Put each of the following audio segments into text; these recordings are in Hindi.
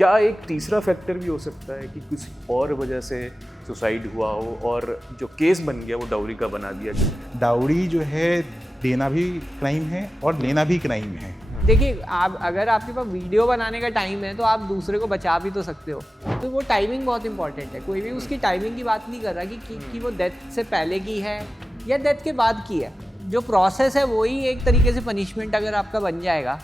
क्या एक तीसरा फैक्टर भी हो सकता है कि किसी और वजह से सुसाइड हुआ हो और जो केस बन गया वो डाउरी का बना दिया गया? डाउरी जो है देना भी क्राइम है और लेना भी क्राइम है। देखिए, आप अगर आपके पास वीडियो बनाने का टाइम है तो आप दूसरे को बचा भी तो सकते हो। तो वो टाइमिंग बहुत इंपॉर्टेंट है। कोई भी उसकी टाइमिंग की बात नहीं कर रहा कि वो डेथ से पहले की है या डेथ के बाद की है। जो प्रोसेस है वही एक तरीके से पनिशमेंट अगर आपका बन जाएगा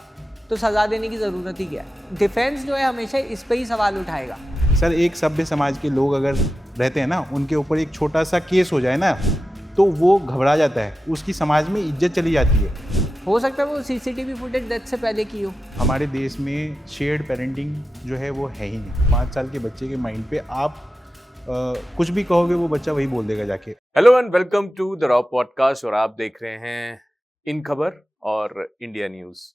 तो सज़ा देने की ज़रूरत ही क्या है। डिफेंस जो है हमेशा इस पर ही सवाल उठाएगा। सर, एक सभ्य समाज के लोग अगर रहते हैं ना, उनके ऊपर एक छोटा सा केस हो जाए ना तो वो घबरा जाता है, उसकी समाज में इज्जत चली जाती है। हो सकता है वो सीसीटीवी फुटेज डेथ से पहले की हो। हमारे देश में शेयर्ड पेरेंटिंग जो है वो है ही नहीं। 5 साल के बच्चे के माइंड पे आप कुछ भी कहोगे वो बच्चा वही बोल देगा जाके। Hello and welcome to the raw podcast और आप देख रहे हैं इन खबर और इंडिया न्यूज।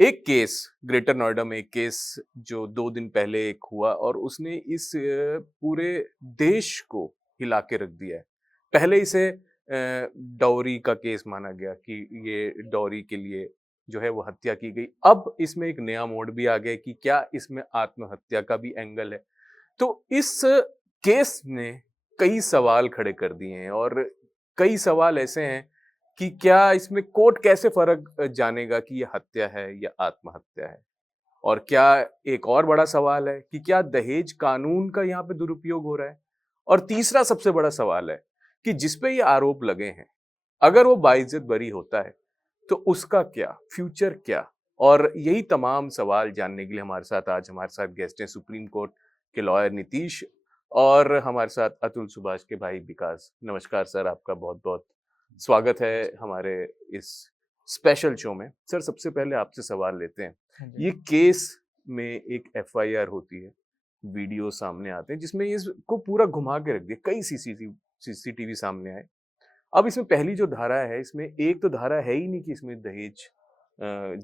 एक केस ग्रेटर नोएडा में, एक केस जो 2 दिन पहले एक हुआ और उसने इस पूरे देश को हिला के रख दिया है। पहले इसे डाउरी का केस माना गया कि ये डाउरी के लिए जो है वो हत्या की गई। अब इसमें एक नया मोड़ भी आ गया कि क्या इसमें आत्महत्या का भी एंगल है। तो इस केस ने कई सवाल खड़े कर दिए हैं और कई सवाल ऐसे हैं कि क्या इसमें कोर्ट कैसे फर्क जानेगा कि ये हत्या है या आत्महत्या है। और क्या एक और बड़ा सवाल है कि क्या दहेज कानून का यहाँ पे दुरुपयोग हो रहा है। और तीसरा सबसे बड़ा सवाल है कि जिसपे ये आरोप लगे हैं, अगर वो बाइज्जत बरी होता है तो उसका क्या फ्यूचर क्या। और यही तमाम सवाल जानने के लिए हमारे साथ गेस्ट हैं सुप्रीम कोर्ट के लॉयर नीतीश और हमारे साथ अतुल सुभाष के भाई विकास। नमस्कार सर, आपका बहुत बहुत स्वागत है हमारे इस स्पेशल शो में। सर, सबसे पहले आपसे सवाल लेते हैं। ये केस में एक एफआईआर होती है, वीडियो सामने आते हैं जिसमें इसको पूरा घुमा के रख दिया, कई सीसीटीवी सामने आए। अब इसमें पहली जो धारा है, इसमें एक तो धारा है ही नहीं कि इसमें दहेज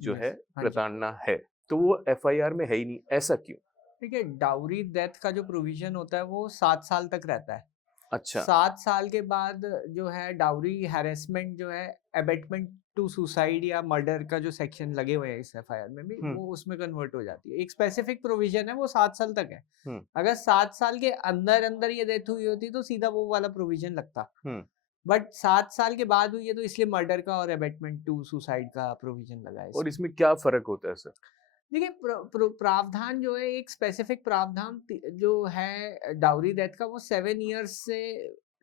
जो है प्रताड़ना है, तो वो एफआईआर में है ही नहीं। ऐसा क्यों? देखिए, डाउरी डेथ का जो प्रोविजन होता है वो 7 साल तक रहता है। अच्छा। 7 साल के बाद जो है डाउरी हैरेसमेंट जो है अबेटमेंट टू सुसाइड या मर्डर का जो सेक्शन लगे हुए हैं इस एफआईआर में भी, वो उसमें कन्वर्ट हो जाती है। एक स्पेसिफिक प्रोविजन है, वो 7 साल तक है। अगर 7 साल के अंदर अंदर ये डेथ हुई होती तो सीधा वो वाला प्रोविजन लगता। बट 7 साल के बाद हुई है तो इसलिए मर्डर का और अबेटमेंट टू सुसाइड का प्रोविजन लगा है। और इसमें क्या फर्क होता है सर? देखिए, प्रावधान जो है, एक स्पेसिफिक प्रावधान जो है डाउरी डेथ का, वो 7 इयर्स से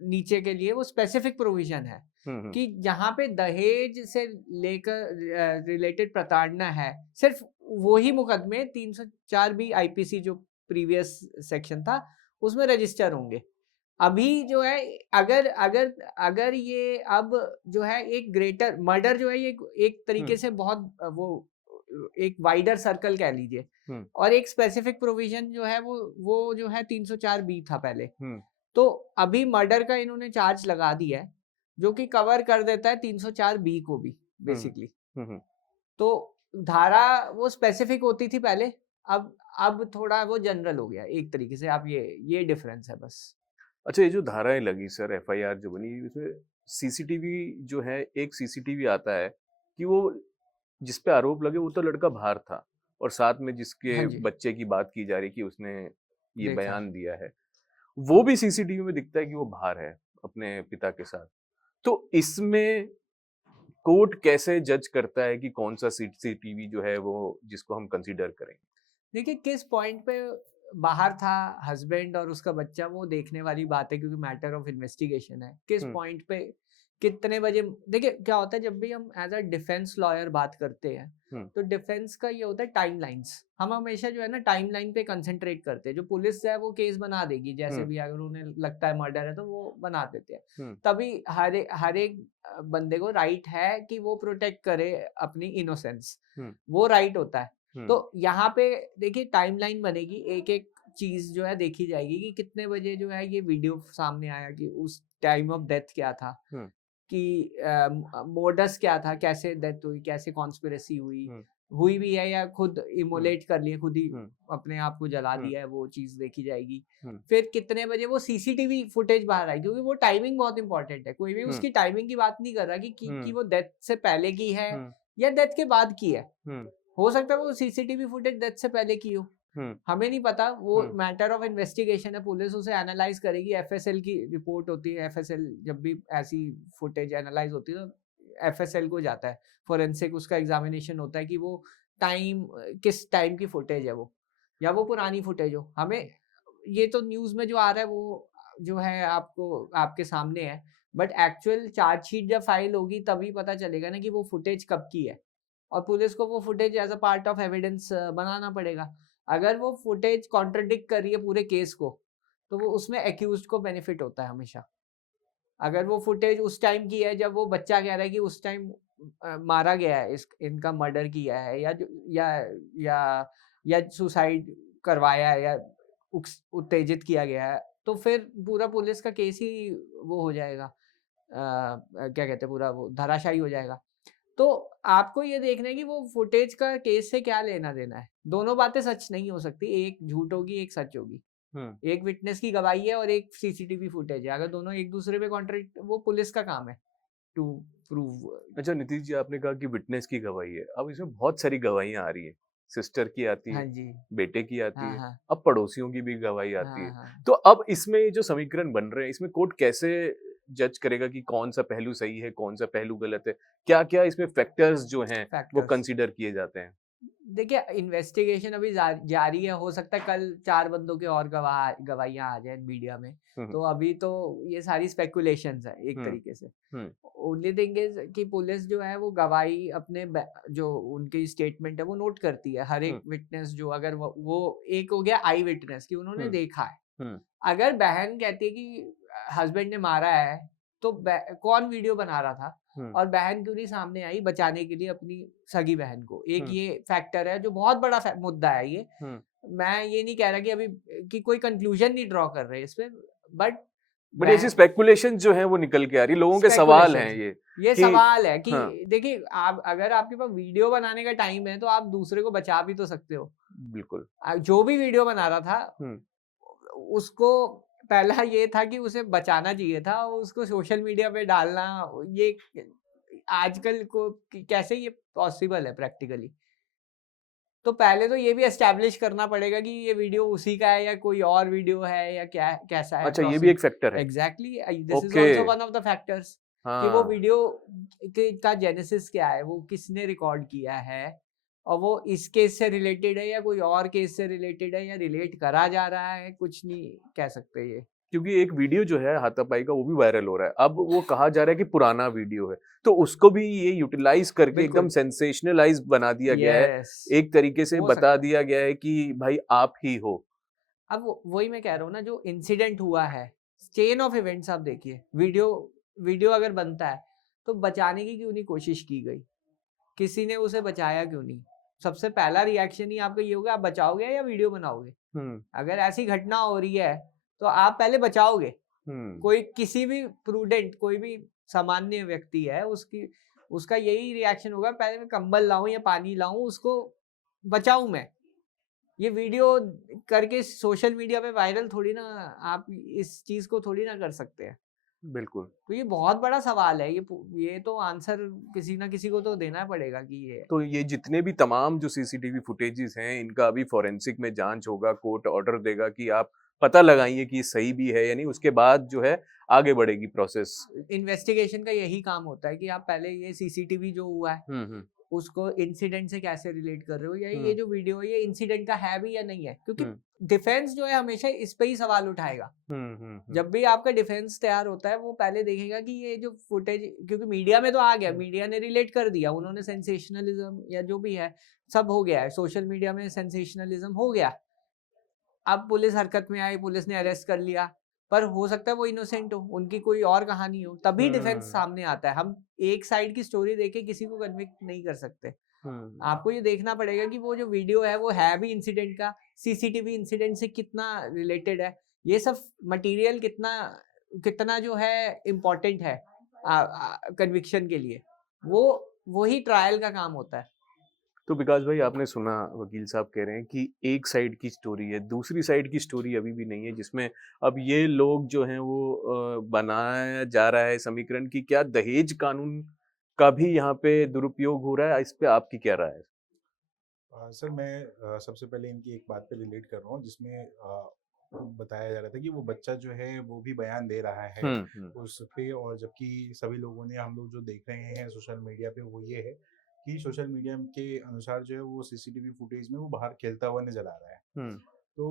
नीचे के लिए वो स्पेसिफिक प्रोविजन है कि जहाँ पे दहेज से लेकर रिलेटेड प्रताड़ना है, सिर्फ वही मुकदमे 304 बी आईपीसी जो प्रीवियस सेक्शन था उसमें रजिस्टर होंगे। अभी जो है अगर अगर अगर ये अब जो है एक ग्रेटर मर्डर जो है, ये एक तरीके से बहुत वो एक वाइडर सर्कल कह लीजिए, और एक स्पेसिफिक प्रोविजन जो है वो जो है 304 बी था पहले। तो अभी मर्डर का इन्होंने चार्ज लगा दिया है जो कि कवर कर देता है 304 बी को भी बेसिकली। तो धारा वो स्पेसिफिक होती थी पहले, अब थोड़ा वो जनरल हो गया एक तरीके से। आप ये डिफरेंस है बस। अच्छा, ये जो धाराएं लगी सर, एफआईआर जो बनी, उसमें सीसीटीवी जो है, एक सीसीटीवी आता है कि वो जिस पे आरोप लगे वो तो लड़का बाहर था और साथ में जिसके बच्चे की बात की जा रही कि उसने ये बयान दिया है, वो भी सीसीटीवी में दिखता है कि वो बाहर है अपने पिता के साथ। तो इसमें कोर्ट कैसे जज करता है कि कौन सा सीसीटीवी जो है वो जिसको हम कंसीडर करें? देखिए, किस पॉइंट पे बाहर था हस्बैंड और उसका बच्चा, वो देखने वाली बात है क्योंकि मैटर ऑफ इन्वेस्टिगेशन है। किस पॉइंट पे कितने बजे, देखिए क्या होता है जब भी हम एज अ डिफेंस लॉयर बात करते हैं तो डिफेंस का ये होता है टाइमलाइंस। हम हमेशा जो है ना टाइमलाइन पे कंसंट्रेट करते हैं। जो पुलिस है वो केस बना देगी, जैसे भी अगर उन्हें लगता है मर्डर है तो वो बना देते हैं। तभी हर एक बंदे को राइट है कि वो प्रोटेक्ट करे अपनी इनोसेंस, वो राइट होता है। तो यहाँ पे देखिए टाइमलाइन बनेगी, एक एक चीज जो है देखी जाएगी कि कितने बजे जो है ये वीडियो सामने आया, कि उस टाइम ऑफ डेथ क्या था, कि मोडस क्या था, कैसे डेथ हुई, कैसे कॉन्स्पिरेसी हुई भी है या खुद इमोलेट कर लिए, खुद ही अपने आप को जला दिया है, वो चीज देखी जाएगी। फिर कितने बजे वो सीसीटीवी फुटेज बाहर आई, क्योंकि वो टाइमिंग बहुत इंपॉर्टेंट है। कोई भी उसकी टाइमिंग की बात नहीं कर रहा कि वो डेथ से पहले की है या डेथ के बाद की है। हो सकता है वो सीसीटीवी फुटेज डेथ से पहले की हो। हमें नहीं पता, वो मैटर ऑफ इन्वेस्टिगेशन है, पुलिस उसे एनालाइज करेगी, एफएसएल की रिपोर्ट होती है, एफएसएल जब भी ऐसी फुटेज एनालाइज होती है तो एफएसएल को जाता है, फोरेंसिक उसका एग्जामिनेशन होता है कि वो टाइम किस टाइम की फुटेज है वो, या वो पुरानी फुटेज हो। हमें ये तो न्यूज में जो आ रहा है वो जो है आपको आपके सामने है, बट एक्चुअल चार्जशीट जब फाइल होगी तभी पता चलेगा ना कि वो फुटेज कब की है, और पुलिस को वो footage as a part of evidence बनाना पड़ेगा। अगर वो फुटेज कॉन्ट्रडिक्ट कर रही है पूरे केस को, तो वो उसमें एक्यूज्ड को बेनिफिट होता है हमेशा। अगर वो फुटेज उस टाइम की है जब वो बच्चा कह रहा है कि उस टाइम मारा गया है, इनका मर्डर किया है, या सुसाइड करवाया है, या उत्तेजित किया गया है, तो फिर पूरा पुलिस का केस ही वो हो जाएगा, क्या कहते हैं, पूरा वो धराशायी हो जाएगा। तो आपको ये देखना है कि वो फुटेज का केस से क्या लेना देना है। दोनों बातें सच नहीं हो सकती, एक झूठ होगी एक सच होगी। एक विटनेस की गवाही है और एक सीसीटीवी फुटेज है, अगर दोनों एक दूसरे पे कॉन्ट्रडिक्ट, वो पुलिस का काम है टू प्रूव। अच्छा नीतीश जी, आपने कहा कि विटनेस की गवाही है, अब इसमें बहुत सारी गवाहियां आ रही है, सिस्टर की आती है, हाँ जी, बेटे की आती हाँ है, हाँ अब पड़ोसियों की भी गवाही हाँ आती है। हाँ। तो अब इसमें जो समीकरण बन रहे हैं, इसमें कोर्ट कैसे जज करेगा कि कौन सा पहलू सही है, कौन सा पहलू गलत है? क्या क्या इसमें फैक्टर्स जो हैं वो फैक्टर्स, कंसीडर किए जाते हैं? देखिए इन्वेस्टिगेशन अभी जारी है, हो सकता है कल 4 बंदों के और गवाहियां आ जाए मीडिया में, तो अभी तो ये सारी स्पेकुलेशंस है एक तरीके से। ओनली थिंग इज कि पुलिस जो है वो गवाही अपने जो उनकी स्टेटमेंट है वो नोट करती है, हर एक विटनेस जो, अगर वो एक हो गया आई विटनेस कि उन्होंने देखा है। अगर बहन कहती है कि हस्बैंड ने मारा है, तो कौन वीडियो बना रहा था और बहन क्यों नहीं सामने आई बचाने के लिए अपनी सगी बहन को, एक ये फैक्टर है जो बहुत बड़ा मुद्दा है ये। मैं ये नहीं कह रहा कि अभी कि कोई कंक्लूजन नहीं ड्रॉ कर रहे इस पे, बट ऐसी स्पेकुलेशन जो है वो निकल के आ रही, लोगों के सवाल हैं ये कि, सवाल है कि हाँ, देखिए आप अगर आपके पास वीडियो बनाने का टाइम है तो आप दूसरे को बचा भी तो सकते हो। बिल्कुल। जो भी वीडियो बना रहा था उसको पहला ये था कि उसे बचाना चाहिए था, उसको सोशल मीडिया पे डालना, ये आजकल को कैसे ये पॉसिबल है प्रैक्टिकली। तो पहले तो ये भी एस्टैब्लिश करना पड़ेगा कि ये वीडियो उसी का है या कोई और वीडियो है या क्या कैसा है। अच्छा, ये भी एक फैक्टर है। Exactly, this is also one of the factors कि वो वीडियो का जेनेसिस क्या है, वो किसने रिकॉर्ड किया है, और वो इस केस से रिलेटेड है या कोई और केस से रिलेटेड है, या रिलेट करा जा रहा है, कुछ नहीं कह सकते ये। क्योंकि एक वीडियो जो है हाथापाई का वो भी वायरल हो रहा है, अब वो कहा जा रहा है कि पुराना वीडियो है, तो उसको भी ये यूटिलाइज करके एकदम सेंसेशनलाइज बना दिया गया है, एक तरीके से बता दिया गया है कि भाई आप ही हो। अब वही मैं कह रहा हूँ ना, जो इंसिडेंट हुआ है, चेन ऑफ इवेंट्स आप देखिए, वीडियो अगर बनता है तो बचाने की क्यों नहीं कोशिश की गई, किसी ने उसे बचाया क्यों नहीं? सबसे पहला रिएक्शन ही आपका ये होगा, आप बचाओगे या वीडियो बनाओगे? अगर ऐसी घटना हो रही है तो आप पहले बचाओगे। कोई किसी भी प्रूडेंट, कोई भी सामान्य व्यक्ति है, उसका यही रिएक्शन होगा, पहले मैं कंबल लाऊं या पानी लाऊं, उसको बचाऊं मैं। ये वीडियो करके सोशल मीडिया पे वायरल थोड़ी ना, आप इस चीज को थोड़ी ना कर सकते हैं। बिल्कुल। तो ये बहुत बड़ा सवाल है, ये तो आंसर किसी ना किसी को तो देना पड़ेगा कि ये। तो ये जितने भी तमाम जो सीसीटीवी फुटेजेस हैं, इनका अभी फोरेंसिक में जांच होगा, कोर्ट ऑर्डर देगा कि आप पता लगाइए कि सही भी है या नहीं, उसके बाद जो है आगे बढ़ेगी प्रोसेस। इन्वेस्टिगेशन का यही काम होता है कि आप पहले ये सीसीटीवी जो हुआ है उसको इंसिडेंट से कैसे रिलेट कर रहे हो, या ये जो वीडियो है ये इंसिडेंट का है भी या नहीं है, क्योंकि डिफेंस जो है हमेशा इस पे ही सवाल उठाएगा। जब भी आपका डिफेंस तैयार होता है वो पहले देखेगा कि ये जो फुटेज, क्योंकि मीडिया में तो आ गया, मीडिया ने रिलेट कर दिया, उन्होंने सेंसेशनलिज्म या जो भी है सब हो गया है, सोशल मीडिया में सेंसेशनलिज्म हो गया। अब पुलिस हरकत में आई, पुलिस ने अरेस्ट कर लिया, पर हो सकता है वो इनोसेंट हो, उनकी कोई और कहानी हो, तभी डिफेंस सामने आता है। हम एक साइड की स्टोरी देके किसी को कन्विक्ट नहीं कर सकते। आपको ये देखना पड़ेगा कि वो जो वीडियो है वो है भी इंसिडेंट का, सीसीटीवी इंसिडेंट से कितना रिलेटेड है, ये सब मटेरियल कितना जो है इम्पोर्टेंट है कन्विक्शन के लिए, वही ट्रायल का काम होता है। तो विकास भाई, आपने सुना वकील साहब कह रहे हैं कि एक साइड की स्टोरी है, दूसरी साइड की स्टोरी अभी भी नहीं है, जिसमें अब ये लोग जो हैं वो बनाया जा रहा है समीकरण की क्या दहेज कानून का भी यहाँ पे दुरुपयोग हो रहा है, इस पे आपकी क्या राय है? सर मैं सबसे पहले इनकी एक बात पे रिलेट कर रहा हूँ जिसमें बताया जा रहा था कि वो बच्चा जो है वो भी बयान दे रहा है उस पे, और जबकि सभी लोगों ने, हम लोग जो देख रहे हैं सोशल मीडिया पे वो ये है कि सोशल मीडिया के अनुसार जो है वो सीसीटीवी फुटेज में वो बाहर खेलता हुआ नजर आ रहा है। तो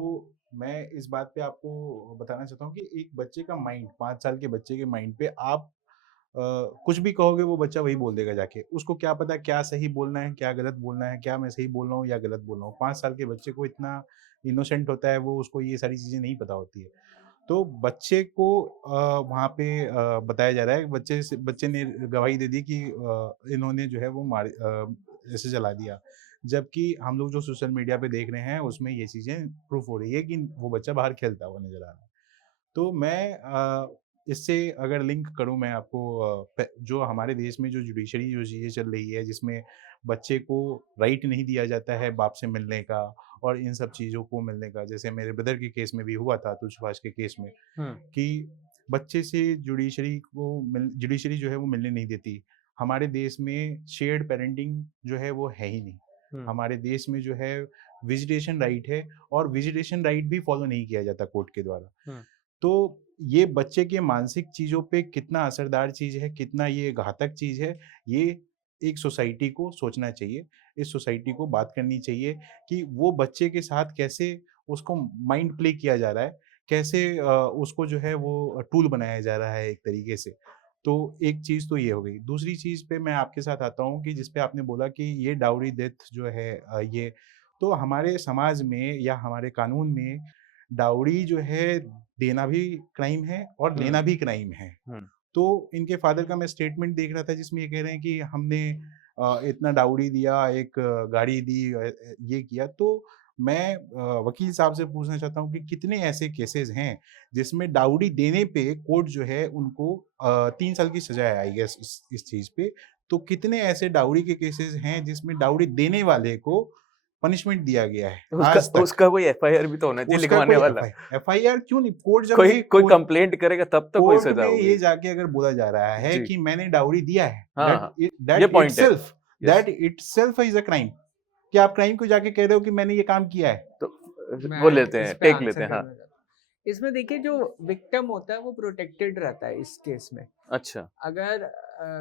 मैं इस बात पे आपको बताना चाहता हूँ कि एक बच्चे का माइंड, 5 साल के बच्चे के माइंड पे आप कुछ भी कहोगे वो बच्चा वही बोल देगा जाके। उसको क्या पता क्या सही बोलना है, क्या गलत बोलना है, क्या मैं सही बोल रहा हूँ या गलत बोल रहा हूँ। 5 साल के बच्चे को इतना इनोसेंट होता है वो, उसको ये सारी चीज़ें नहीं पता होती है। तो बच्चे को वहाँ पे बताया जा रहा है, बच्चे ने गवाही दे दी कि इन्होंने जो है वो ऐसे जला दिया। जबकि हम लोग जो सोशल मीडिया पे देख रहे हैं उसमें ये चीज़ें प्रूफ हो रही है कि वो बच्चा बाहर खेलता हुआ नज़र आ रहा है। तो मैं इससे अगर लिंक करूँ मैं आपको, जो हमारे देश में जो जुडिशरी जो चीज़ें चल रही है जिसमें बच्चे को राइट नहीं दिया जाता है बाप से मिलने का और इन सब चीज़ों को मिलने का, जैसे मेरे ब्रदर के केस में भी हुआ था, अतुल सुभाष के केस में, कि बच्चे से जुडिशरी जो है वो मिलने नहीं देती। हमारे देश में शेयर्ड पेरेंटिंग जो है वो है ही नहीं। हमारे देश में जो है विजिटेशन राइट है, और विजिटेशन राइट भी फॉलो नहीं किया जाता कोर्ट के द्वारा। तो ये बच्चे के मानसिक चीज़ों पे कितना असरदार चीज़ है, कितना ये घातक चीज़ है, ये एक सोसाइटी को सोचना चाहिए। इस सोसाइटी को बात करनी चाहिए कि वो बच्चे के साथ कैसे उसको माइंड प्ले किया जा रहा है, कैसे उसको जो है वो टूल बनाया जा रहा है एक तरीके से। तो एक चीज़ तो ये हो गई। दूसरी चीज़ पे मैं आपके साथ आता हूँ कि जिस पे आपने बोला कि ये डाउरी डेथ जो है, ये तो हमारे समाज में या हमारे कानून में डाउरी जो है देना भी क्राइम है और लेना भी क्राइम है। तो इनके फादर का मैं स्टेटमेंट देख रहा था जिसमें ये कह रहे हैं कि हमने इतना डाउरी दिया, एक गाड़ी दी, ये किया। तो मैं वकील साहब से पूछना चाहता हूँ कि कितने ऐसे केसेस हैं जिसमें डाउरी देने पे कोर्ट जो है उनको 3 साल की सजा है आई गेस इस चीज़ पे। तो कितने ऐसे डाउरी के केसेस हैं जिसमें डाउरी देने वाले को पनिशमेंट दिया गया है आज तक? उसका कोई एफआईआर भी तो होना चाहिए उसका लिखवाने कोई वाला। एफआईआर क्यों नहीं? कोर्ट जब कोई कंप्लेंट करेगा तब तो कोई कोर्ट सजा में होगी। ये जाके अगर बोला जा रहा है कि मैंने डाउरी दिया है, हाँ, ये दैट पॉइंट है। That itself is a crime. कि आप क्राइम को जाके कह रहे हो कि मैंने ये काम किया है। तो वो लेते हैं, टेक लेते हैं। हाँ, इसमें देखिए जो विक्टिम होता है वो प्रोटेक्टेड रहता है इस केस में। अच्छा, अगर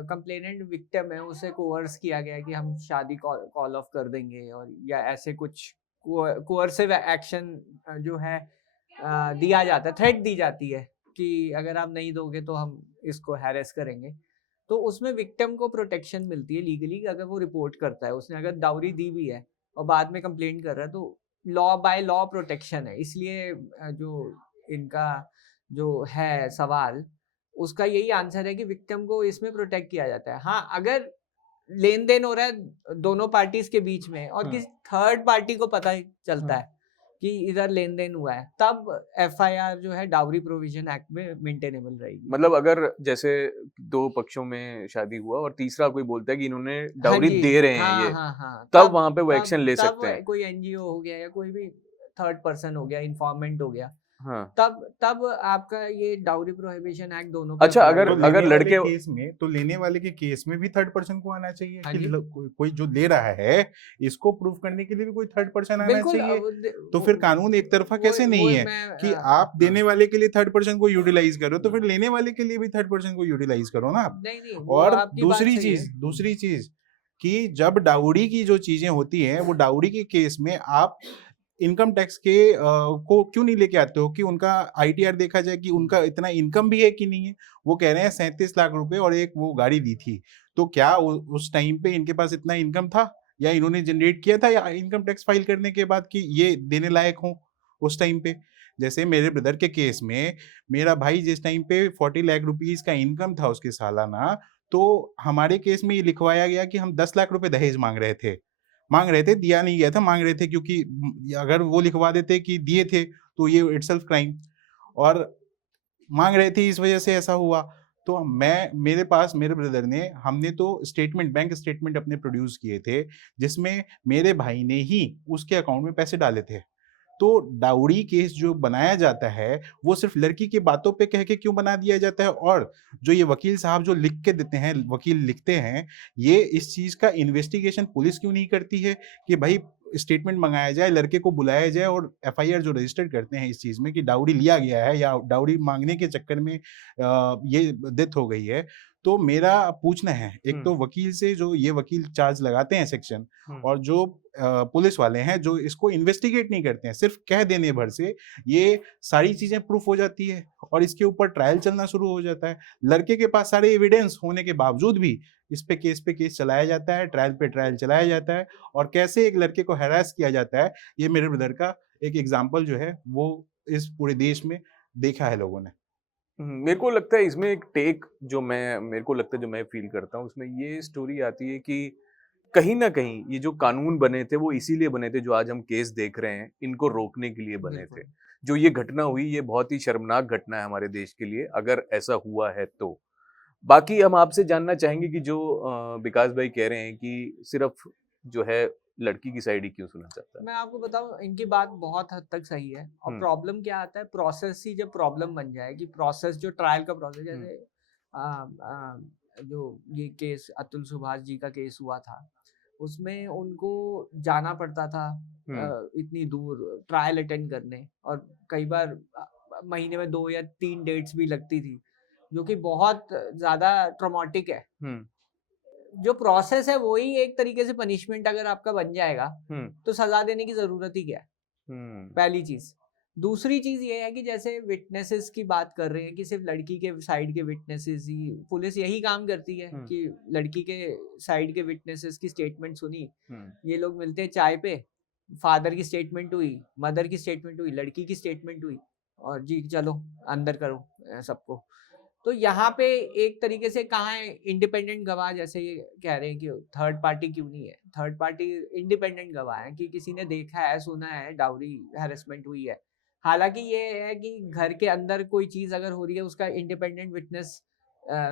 कंप्लेनेंट विक्टिम है, उसे कोवर्स किया गया कि हम शादी कॉल ऑफ कर देंगे और या ऐसे कुछ कोवर्सिव एक्शन जो है दिया जाता है, थ्रेट दी जाती है कि अगर आप नहीं दोगे तो हम इसको हैरेस करेंगे, तो उसमें विक्टिम को प्रोटेक्शन मिलती है लीगली। अगर वो रिपोर्ट करता है, उसने अगर डाउरी दी भी है और बाद में कंप्लेंट कर रहा है, तो लॉ बाय लॉ प्रोटेक्शन है। इसलिए जो इनका जो है सवाल, उसका यही आंसर है कि विक्टिम को इसमें प्रोटेक्ट किया जाता है। हाँ, अगर लेन देन हो रहा है दोनों पार्टीज के बीच में और किसी थर्ड पार्टी को पता चलता है कि इधर लेन देन हुआ है, तब एफआईआर जो है डाउरी प्रोविजन एक्ट में मेंटेनेबल रहेगी। मतलब अगर जैसे 2 पक्षों में शादी हुआ और तीसरा कोई बोलता है कि इन्होंने डाउरी दे रहे हैं ये, तब वहां पे वो एक्शन ले सकते हैं। कोई एनजीओ हो गया या कोई भी थर्ड पर्सन हो गया, इन्फॉर्मेंट हो गया, हाँ, तब आपका ये डाउरी प्रोहिबिशन एक्ट दोनों। अच्छा, अगर लड़के केस में, तो लेने वाले के केस में भी थर्ड पर्सन को आना चाहिए कि कोई जो ले रहा है इसको प्रूफ करने के लिए भी कोई थर्ड पर्सन आना चाहिए। तो फिर कानून एक तरफा कैसे नहीं है कि आप देने वाले के लिए थर्ड पर्सन को यूटिलाइज करो, तो फिर लेने वाले के लिए भी थर्ड पर्सन को यूटिलाइज करो ना आप। और दूसरी चीज कि जब डाउरी की जो चीजें होती हैं, वो डाउरी के केस में आप इनकम टैक्स के को क्यों नहीं लेके आते हो कि उनका आईटीआर देखा जाए कि उनका इतना इनकम भी है कि नहीं है। वो कह रहे हैं 37 लाख रुपए और एक वो गाड़ी दी थी, तो क्या उस टाइम पे इनके पास इतना इनकम था या इन्होंने जनरेट किया था या इनकम टैक्स फाइल करने के बाद कि ये देने लायक हो उस टाइम पे। जैसे मेरे ब्रदर के केस में, मेरा भाई जिस टाइम पे 40 लाख रुपीज का इनकम था उसके सालाना, तो हमारे केस में ये लिखवाया गया कि हम 10 लाख रुपए दहेज मांग रहे थे, दिया नहीं गया था, मांग रहे थे, क्योंकि अगर वो लिखवा देते कि दिए थे तो ये इटसेल्फ क्राइम, और मांग रहे थे, इस वजह से ऐसा हुआ। तो मेरे ब्रदर ने, हमने तो बैंक स्टेटमेंट अपने प्रोड्यूस किए थे जिसमें मेरे भाई ने ही उसके अकाउंट में पैसे डाले थे। तो डाउरी केस जो बनाया जाता है वो सिर्फ लड़की की बातों पे कह के क्यों बना दिया जाता है, और जो ये वकील साहब जो लिख के देते हैं, वकील लिखते हैं, ये इस चीज का इन्वेस्टिगेशन पुलिस क्यों नहीं करती है कि भाई स्टेटमेंट मंगाया जाए, लड़के को बुलाया जाए और एफआईआर जो रजिस्टर्ड करते हैं इस चीज में कि डाउरी लिया गया है या डाउरी मांगने के चक्कर में ये डेथ हो गई है। तो मेरा पूछना है एक तो वकील से, जो ये वकील चार्ज लगाते हैं सेक्शन, और जो पुलिस वाले हैं जो इसको इन्वेस्टिगेट नहीं करते हैं, सिर्फ कह देने भर से ये सारी चीजें प्रूफ हो जाती है और इसके ऊपर ट्रायल चलना शुरू हो जाता है। लड़के के पास सारे एविडेंस होने के बावजूद भी इस पे केस चलाया जाता है, ट्रायल पे ट्रायल चलाया जाता है, और कैसे एक लड़के को हैरास किया जाता है, ये मेरे ब्रदर का एक एग्जाम्पल जो है वो इस पूरे देश में देखा है लोगों ने। मेरे को लगता है इसमें एक टेक जो मेरे को लगता है, जो मैं फील करता हूँ, उसमें ये स्टोरी आती है कि कहीं ना कहीं ये जो कानून बने थे वो इसीलिए बने थे, जो आज हम केस देख रहे हैं इनको रोकने के लिए बने थे। जो ये घटना हुई ये बहुत ही शर्मनाक घटना है हमारे देश के लिए, अगर ऐसा हुआ है तो। बाकी हम आपसे जानना चाहेंगे कि जो विकास भाई कह रहे हैं कि सिर्फ जो है लड़की की साइड ही क्यों सुना चाहता है। मैं आपको बताऊं, इनकी बात बहुत हद तक सही है, और प्रॉब्लम क्या आता है, प्रोसेस ही जब प्रॉब्लम बन जाए कि प्रोसेस जो ट्रायल का प्रोसेस, जैसे जो ये केस अतुल सुभाष जी का केस हुआ था, उसमें उनको जाना पड़ता था इतनी दूर ट्रायल अटेंड करने, और कई बार महीने में 2 या 3 डेट्स भी लगती थी, जो कि बहुत ज्यादा ट्रॉमेटिक है। जो प्रोसेस है वही एक तरीके से पनिशमेंट अगर आपका बन जाएगा तो सजा देने की जरूरत ही क्या है, पहली चीज। दूसरी चीज ये है कि जैसे विटनेसेस की बात कर रहे हैं कि सिर्फ लड़की के साइड के विटनेसेस ही, पुलिस यही काम करती है कि लड़की के साइड के विटनेसेस की स्टेटमेंट सुनी, ये लोग मिलते हैं चाय पे, फादर की स्टेटमेंट हुई, मदर की स्टेटमेंट हुई, लड़की की स्टेटमेंट हुई, और जी चलो अंदर करो सबको। तो यहाँ पे एक तरीके से कहाँ है इंडिपेंडेंट गवाह, जैसे ये कह रहे हैं कि थर्ड पार्टी क्यों नहीं है, थर्ड पार्टी इंडिपेंडेंट गवाह है कि किसी ने देखा है, सुना है, डाउरी हैरेसमेंट हुई है। हालांकि ये है कि घर के अंदर कोई चीज अगर हो रही है उसका इंडिपेंडेंट विटनेस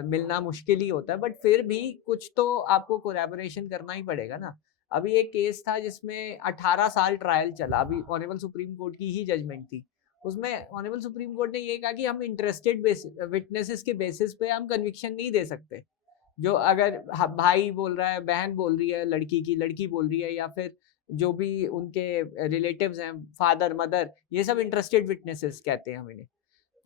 मिलना मुश्किल ही होता है, बट फिर भी कुछ तो आपको कोलैबोरेशन करना ही पड़ेगा ना। अभी एक केस था जिसमें 18 साल ट्रायल चला, अभी ऑनरेबल सुप्रीम कोर्ट की ही जजमेंट थी, उसमें ऑनरेबल सुप्रीम कोर्ट ने ये कहा कि हम इंटरेस्टेड विटनेसेस के बेसिस पे हम कन्विक्शन नहीं दे सकते। जो अगर भाई बोल रहा है, बहन बोल रही है लड़की की, लड़की बोल रही है, या फिर जो भी उनके रिलेटिव्स हैं, फादर मदर, ये सब इंटरेस्टेड विटनेसेस कहते हैं हम इन्हें।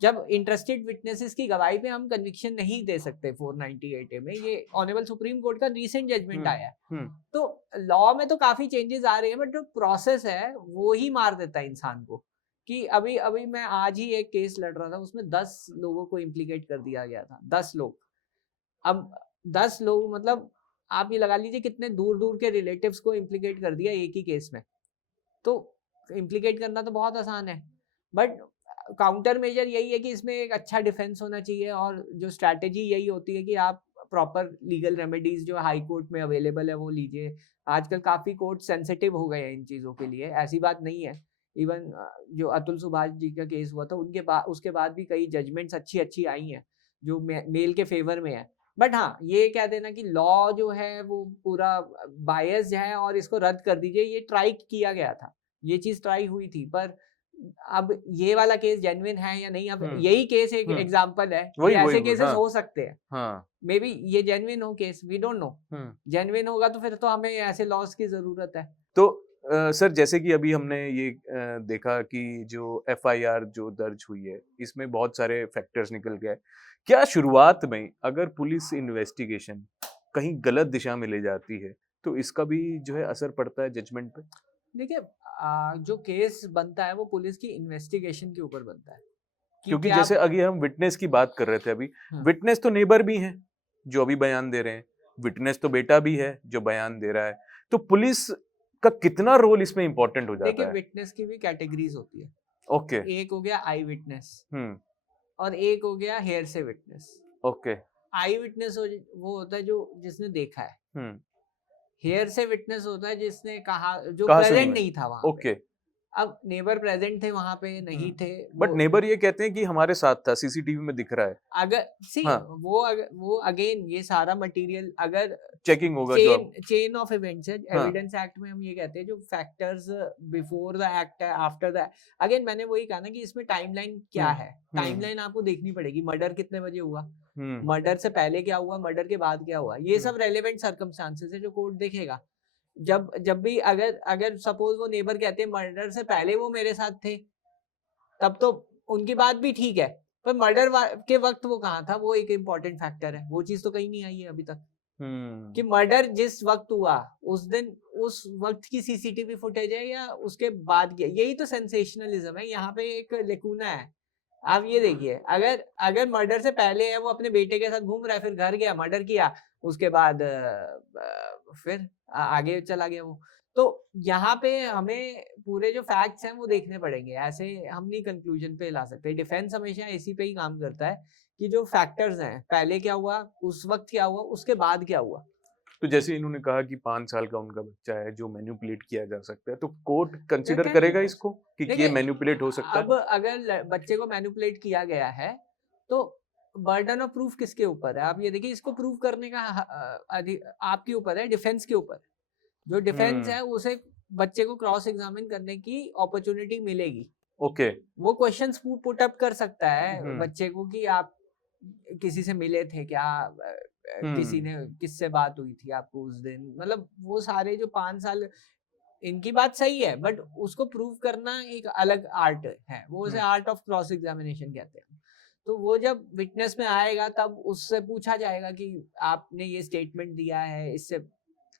जब इंटरेस्टेड विटनेसेस की गवाही पे हम कन्विक्शन नहीं दे सकते 498A में, ये ऑनरेबल सुप्रीम कोर्ट का रीसेंट जजमेंट आया है। तो लॉ में तो काफी चेंजेस आ रहे हैं, बट जो प्रोसेस है वो ही मार देता है इंसान को। कि अभी मैं आज ही एक केस लड़ रहा था, उसमें 10 लोगों को इम्प्लीकेट कर दिया गया था, 10 लोग। अब 10 लोग मतलब आप ये लगा लीजिए कितने दूर दूर के रिलेटिव्स को इम्प्लीकेट कर दिया एक ही केस में। तो इम्प्लीकेट करना तो बहुत आसान है, बट काउंटर मेजर यही है कि इसमें एक अच्छा डिफेंस होना चाहिए, और जो स्ट्रैटेजी यही होती है कि आप प्रॉपर लीगल रेमेडीज जो हाई कोर्ट में अवेलेबल है वो लीजिए। आजकल काफ़ी कोर्ट सेंसिटिव हो गए हैं इन चीज़ों के लिए, ऐसी बात नहीं है। इवन जो अतुल सुभाष जी का केस हुआ था उनके बाद, उसके बाद भी कई जजमेंट्स अच्छी अच्छी आई हैं जो मेल के फेवर में है। बट हाँ, ये कह देना कि लॉ जो है वो पूरा बायस्ड है और इसको रद्द कर दीजिए, ये ट्राई किया गया था, ये चीज ट्राई हुई थी, पर अब ये वाला केस जेन्युइन है या नहीं, अब यही केस एक एग्जांपल है कि ऐसे केसेस हो सकते हैं। मे बी ये जेन्युइन हो case, we don't know. Genuine होगा तो फिर तो हमें ऐसे लॉस की जरूरत है। तो सर, जैसे कि अभी हमने ये देखा कि जो एफआईआर जो दर्ज हुई है इसमें बहुत सारे फैक्टर्स निकल गए। क्या शुरुआत में अगर पुलिस इन्वेस्टिगेशन कहीं गलत दिशा में ले जाती है तो इसका भी जो है असर पड़ता है जजमेंट पे? देखिए, जो केस बनता है वो पुलिस की इन्वेस्टिगेशन के ऊपर बनता है। क्योंकि जैसे अभी हम विटनेस की बात कर रहे थे, अभी विटनेस तो नेबर भी हैं जो अभी बयान दे रहे हैं, विटनेस तो बेटा भी है जो बयान दे रहा है, तो पुलिस का कितना रोल इसमें इंपॉर्टेंट हो जाता है? देखिए, विटनेस की भी कैटेगरीज होती है। ओके। एक हो गया आई विटनेस, और एक हो गया हेयर से विटनेस। ओके। आई विटनेस वो होता है जो जिसने देखा है। हेयर से विटनेस होता है जिसने कहा, जो प्रेजेंट नहीं था वहां। ओके। अब नेबर प्रेजेंट थे वहां पे, नहीं थे बट नेबर ये कहते हैं कि हमारे साथ था, सीसीटीवी में दिख रहा है। अगर सी हाँ। वो अगेन ये सारा मटेरियल अगर चेकिंग होगा जो चेन ऑफ इवेंट्स है, हाँ। एविडेंस एक्ट में हम ये कहते हैं जो फैक्टर्स बिफोर द एक्ट है, आफ्टर द, अगेन मैंने वही कहा ना कि इसमें टाइमलाइन क्या है, टाइमलाइन आपको देखनी पड़ेगी। मर्डर कितने बजे हुआ, मर्डर से पहले क्या हुआ, मर्डर के बाद क्या हुआ, ये सब रेलेवेंट सर्कमस्टांसेस है जो कोर्ट देखेगा। जब भी अगर सपोज वो नेबर कहते हैं मर्डर से पहले वो मेरे साथ थे, तब तो उनकी बात भी ठीक है, पर मर्डर के वक्त वो कहाँ था, वो एक इम्पोर्टेंट फैक्टर है। वो चीज तो कहीं नहीं आई है अभी तक कि मर्डर जिस वक्त हुआ उस दिन उस वक्त की सीसीटीवी फुटेज है या उसके बाद की। यही तो सेंसेशनलिज्म है, यहाँ पे एक लेकुना है। आप ये देखिए, अगर मर्डर से पहले है वो अपने बेटे के साथ घूम रहा है, फिर घर गया, मर्डर किया, उसके बाद फिर आगे चला गया वो, तो यहाँ पे हमें पूरे जो फैक्ट्स हैं वो देखने पड़ेंगे। ऐसे हम नहीं कंक्लूजन पे ला सकते। डिफेंस हमेशा इसी पे ही काम करता है कि जो फैक्टर्स हैं, पहले क्या हुआ, उस वक्त क्या हुआ, उसके बाद क्या हुआ। तो जैसे इन्होंने कहा कि 5 साल का उनका बच्चा है जो मैनिपुलेट किया जा सकता है, तो कोर्ट कंसीडर करेगा इसको कि ये मैनिपुलेट हो सकता है? अब अगर बच्चे को मैनिपुलेट किया गया है तो बर्डन ऑफ प्रूफ किसके ऊपर है? आप ये देखिए, इसको प्रूव करने का आपके ऊपर है, डिफेंस के ऊपर। जो डिफेंस है उसे बच्चे को क्रॉस एग्जामिन करने की अपॉर्चुनिटी मिलेगी। ओके। वो क्वेश्चंस पुट अप कर सकता है बच्चे को कि आप किसी से मिले थे क्या, किसी ने किससे बात हुई थी आपको उस दिन, मतलब वो सारे जो 5 साल, इनकी बात सही है बट उसको प्रूव करना एक अलग आर्ट है। वो उसे आर्ट ऑफ क्रॉस एग्जामिनेशन कहते हैं। तो वो जब विटनेस में आएगा तब उससे पूछा जाएगा कि आपने ये स्टेटमेंट दिया है, इससे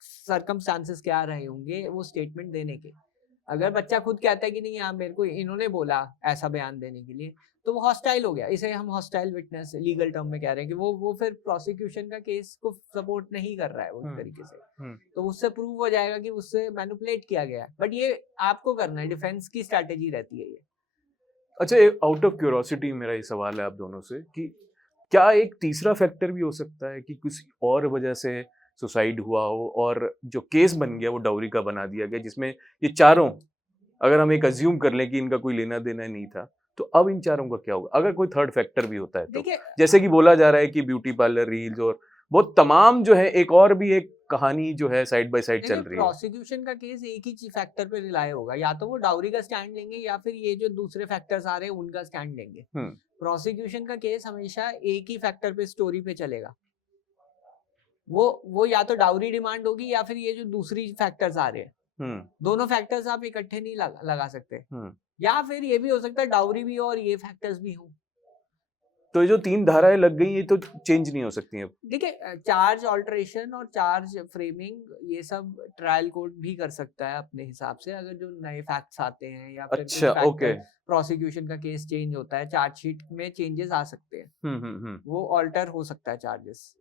सर्कमस्टांसेस क्या रहे होंगे वो स्टेटमेंट देने के। अगर बच्चा खुद कहता है कि नहीं, मेरे को इन्होंने बोला ऐसा बयान देने के लिए, तो वो हॉस्टाइल हो गया। इसे हम हॉस्टाइल विटनेस लीगल टर्म में कह रहे हैं कि वो फिर प्रोसिक्यूशन का केस को सपोर्ट नहीं कर रहा है उस तरीके से। तो उससे प्रूव हो जाएगा कि उससे मैनिपुलेट किया गया है। बट ये आपको करना है, डिफेंस की स्ट्रैटेजी रहती है ये। अच्छा, आउट ऑफ क्यूरोसिटी मेरा ये सवाल है आप दोनों से कि क्या एक तीसरा फैक्टर भी हो सकता है कि किसी और वजह से सुसाइड हुआ हो और जो केस बन गया वो डाउरी का बना दिया गया, जिसमें ये चारों, अगर हम एक अज्यूम कर लें कि इनका कोई लेना देना नहीं था, तो अब इन चारों का क्या होगा अगर कोई थर्ड फैक्टर भी होता है तो? जैसे कि बोला जा रहा है कि ब्यूटी पार्लर, रील्स और बहुत तमाम जो है, एक और भी एक कहानी जो है साइड बाय साइड चल रही है। प्रोसिक्यूशन का केस एक ही फैक्टर पे रिलाय होगा, या तो वो डाउरी का स्टैंड लेंगे या फिर ये जो दूसरे फैक्टर्स आ रहे हैं उनका स्टैंड लेंगे। प्रोसिक्यूशन का केस हमेशा एक ही फैक्टर पे, स्टोरी पे चलेगा। वो या तो डाउरी डिमांड होगी या फिर ये जो दूसरी फैक्टर्स आ रहे हैं, दोनों फैक्टर्स आप इकट्ठे नहीं लगा सकते। या फिर ये भी हो सकता है डाउरी भी हो और ये फैक्टर्स भी हो। तो ये जो 3 धाराएं लग गई, ये तो चेंज नहीं हो सकती हैं। देखिए, चार्ज ऑल्टरेशन और चार्ज फ्रेमिंग ये सब ट्रायल कोर्ट भी कर सकता है अपने हिसाब से, अगर जो नए फैक्ट्स आते हैं या फिर अच्छा, ओके, प्रोसिक्यूशन का केस चेंज होता है, चार्जशीट में चेंजेस आ सकते हैं। वो ऑल्टर हो सकता है चार्जेस।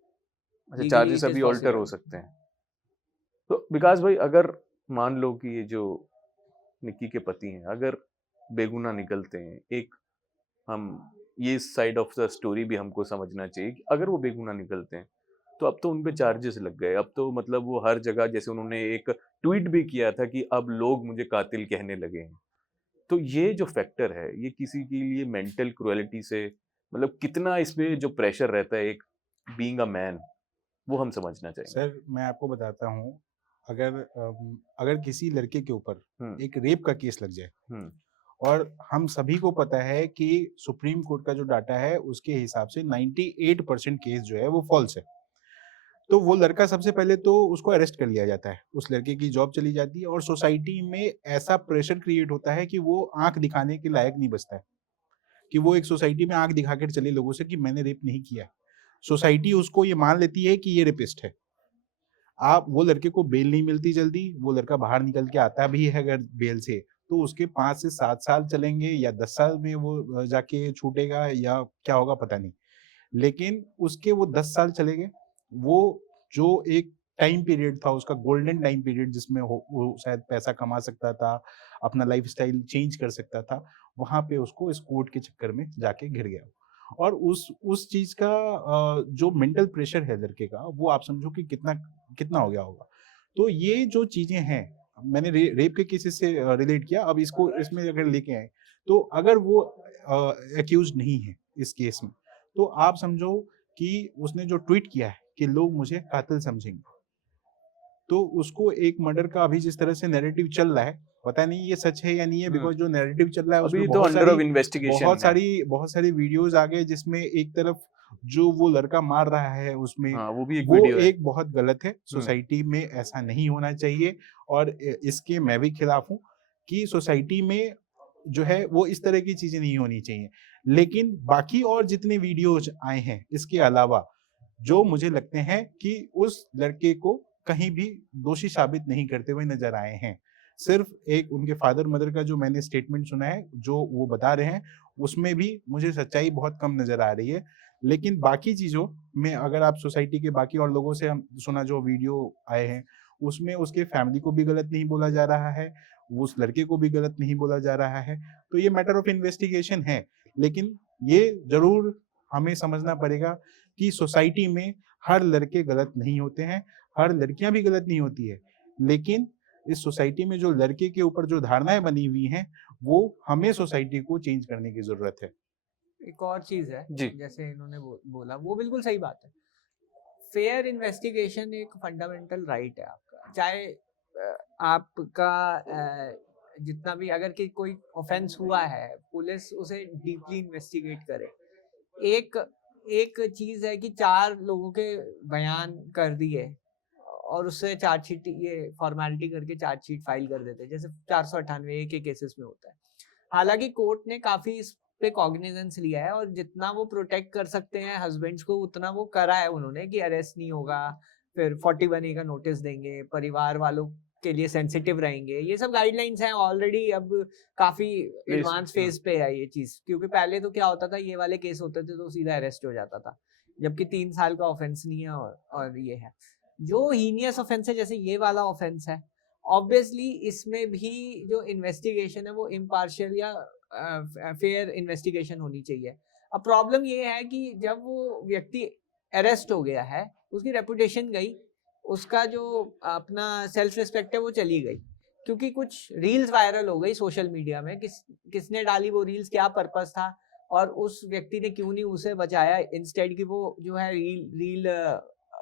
अच्छा, चार्जेस अभी ऑल्टर हो सकते हैं। तो विकास भाई, अगर मान लो कि ये जो निक्की के पति हैं अगर बेगुनाह निकलते हैं, एक हम ये साइड ऑफ द स्टोरी भी हमको समझना चाहिए कि अगर वो बेगुनाह निकलते हैं तो अब तो उन पे चार्जेस लग गए। अब तो मतलब वो हर जगह, जैसे उन्होंने एक ट्वीट भी किया था कि अब लोग मुझे कातिल कहने लगे हैं। तो ये जो फैक्टर है, ये किसी के लिए मेंटल क्रुएलिटी से मतलब कितना इसमें जो प्रेशर रहता है एक बीइंग अ मैन, वो हम समझना चाहिए। सर मैं आपको बताता हूँ, अगर किसी लड़के के ऊपर एक रेप का केस लग जाए, और हम सभी को पता है कि सुप्रीम कोर्ट का जो डाटा है उसके हिसाब से 98% केस जो है वो फॉल्स है, तो वो लड़का सबसे पहले तो उसको अरेस्ट कर लिया जाता है, उस लड़के की जॉब चली जाती है और सोसाइटी में ऐसा प्रेशर क्रिएट होता है कि वो आंख दिखाने के लायक नहीं बचता है, कि वो एक सोसाइटी में आंख दिखाकर चले लोगों से कि मैंने रेप नहीं किया। सोसाइटी उसको ये मान लेती है कि ये रेपिस्ट है। आप वो लड़के को बेल नहीं मिलती जल्दी, वो लड़का बाहर निकल के आता भी है अगर बेल से, तो उसके 5 से 7 साल चलेंगे या 10 साल में वो जाके छूटेगा या क्या होगा पता नहीं। लेकिन उसके वो 10 साल चले गए, वो जो एक टाइम पीरियड था उसका, गोल्डन टाइम पीरियड जिसमें वो शायद पैसा कमा सकता था, अपना लाइफस्टाइल चेंज कर सकता था, वहाँ पे उसको इस कोर्ट के चक्कर में जाके घिर गया। और उस चीज का जो मेंटल प्रेशर है लड़के का, वो आप समझो कि कितना हो गया होगा। तो ये जो चीजें हैं, मैंने रेप के केसेस से रिलेट किया, अब इसको इसमें अगर लेके आए तो अगर वो एक्यूज नहीं है इस केस में, तो आप समझो कि उसने जो ट्वीट किया है कि लोग मुझे कातिल समझेंगे, तो उसको एक मर्डर का अभी जिस तरह से नैरेटिव चल रहा है, पता नहीं ये सच है या नहीं है, बिकॉज जो नैरेटिव चल रहा है उसमें अभी तो अंडर ऑफ इन्वेस्टिगेशन बहुत सारी वीडियोस आ गए जिसमें एक तरफ जो वो लड़का मार रहा है उसमें वो भी एक वो वीडियो है। एक बहुत गलत है। सोसाइटी में ऐसा नहीं होना चाहिए और इसके मैं भी खिलाफ हूँ कि सोसाइटी में जो है वो इस तरह की चीजें नहीं होनी चाहिए। लेकिन बाकी और जितने वीडियोज आए हैं इसके अलावा, जो मुझे लगते हैं कि उस लड़के को कहीं भी दोषी साबित नहीं करते हुए नजर आए हैं। सिर्फ एक उनके फादर मदर का जो मैंने स्टेटमेंट सुना है, जो वो बता रहे हैं, उसमें भी मुझे सच्चाई बहुत कम नजर आ रही है। लेकिन बाकी चीजों में अगर आप सोसाइटी के बाकी और लोगों से हम सुना जो वीडियो आए हैं, उसमें उसके फैमिली को भी गलत नहीं बोला जा रहा है, उस लड़के को भी गलत नहीं बोला जा रहा है। तो ये मैटर ऑफ इन्वेस्टिगेशन है, लेकिन ये जरूर हमें समझना पड़ेगा कि सोसाइटी में हर लड़के गलत नहीं होते हैं, हर लड़कियां भी गलत नहीं होती है, लेकिन इस सोसाइटी में जो लड़के के ऊपर जो धारणाएं बनी हुई हैं, वो हमें सोसाइटी को चेंज करने की जरूरत है। एक और चीज है जी। जैसे इन्होंने बोला, वो बिल्कुल सही बात है। फेयर इन्वेस्टिगेशन एक फंडामेंटल राइट है आपका, चाहे आपका जितना भी अगर कि कोई ऑफेंस हुआ है, पुलिस उसे डीपली इन्वेस्टिगेट करे। एक चीज है कि 4 लोगों के बयान कर दिए और उससे चार्जशीट, ये फॉर्मेलिटी करके चार्जशीट फाइल कर देते हैं, जैसे 498 के केसेस में होता है। हालांकि कोर्ट ने काफी इस पे कॉग्निजेंस लिया है और जितना वो प्रोटेक्ट कर सकते हैं हस्बैंड्स को उतना वो करा है उन्होंने, कि अरेस्ट नहीं होगा, फिर 41A का नोटिस देंगे, परिवार वालों के लिए सेंसिटिव रहेंगे, ये सब गाइडलाइंस हैं ऑलरेडी। अब काफी एडवांस फेज पे है ये चीज, क्योंकि पहले तो क्या होता था, ये वाले केस होते थे तो सीधा अरेस्ट हो जाता था, जबकि 3 साल का ऑफेंस नहीं है। और ये है जो हीनियस ऑफेंस है, जैसे ये वाला ऑफेंस है, ऑब्वियसली इसमें भी जो इन्वेस्टिगेशन है वो इम्पार्शियल या फेयर इन्वेस्टिगेशन होनी चाहिए। अब प्रॉब्लम ये है कि जब वो व्यक्ति अरेस्ट हो गया है, उसकी रेपुटेशन गई, उसका जो अपना सेल्फ रिस्पेक्ट है वो चली गई, क्योंकि कुछ रील्स वायरल हो गई सोशल मीडिया में। किसने डाली वो रील्स, क्या पर्पस था, और उस व्यक्ति ने क्यों नहीं उसे बचाया, इंस्टेड कि वो जो है रील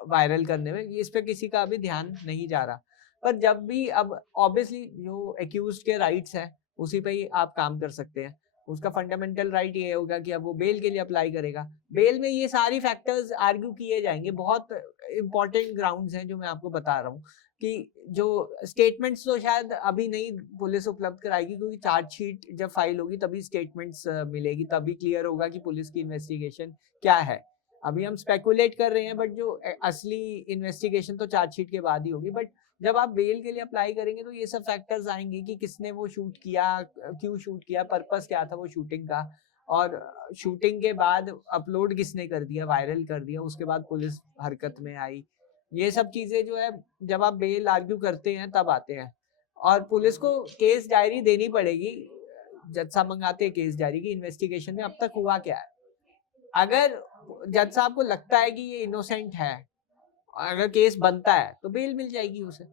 वायरल करने में, इस पे किसी का अभी ध्यान नहीं जा रहा। पर जब भी, अब ऑब्वियसली जो एक्यूज के राइट्स है उसी पे ही आप काम कर सकते हैं। उसका फंडामेंटल राइट ये होगा कि अब वो बेल के लिए अप्लाई करेगा। बेल में ये सारी फैक्टर्स आर्ग्यू किए जाएंगे, बहुत इंपॉर्टेंट ग्राउंड्स हैं जो मैं आपको बता रहा हूँ, कि जो स्टेटमेंट्स तो शायद अभी नहीं पुलिस उपलब्ध कराएगी, क्योंकि चार्जशीट जब फाइल होगी तभी स्टेटमेंट्स मिलेगी, तभी क्लियर होगा कि पुलिस की इन्वेस्टिगेशन क्या है। अभी हम स्पेकुलेट कर रहे हैं, बट जो असली इन्वेस्टिगेशन तो चार्जशीट के बाद ही होगी। बट जब आप बेल के लिए अप्लाई करेंगे तो ये सब फैक्टर्स आएंगे कि किसने वो शूट किया, क्यों शूट किया, पर्पस क्या था वो शूटिंग का, और शूटिंग के बाद अपलोड किसने कर दिया, वायरल कर दिया, उसके बाद पुलिस हरकत में आई। ये सब चीजें जो है जब आप बेल आर्ग्यू करते हैं तब आते हैं, और पुलिस को केस डायरी देनी पड़ेगी। जज साहब मंगाते हैं केस डायरी की, इन्वेस्टिगेशन में अब तक हुआ क्या है। अगर जज साहब को लगता है कि ये इनोसेंट है, अगर केस बनता है तो बेल मिल जाएगी उसे।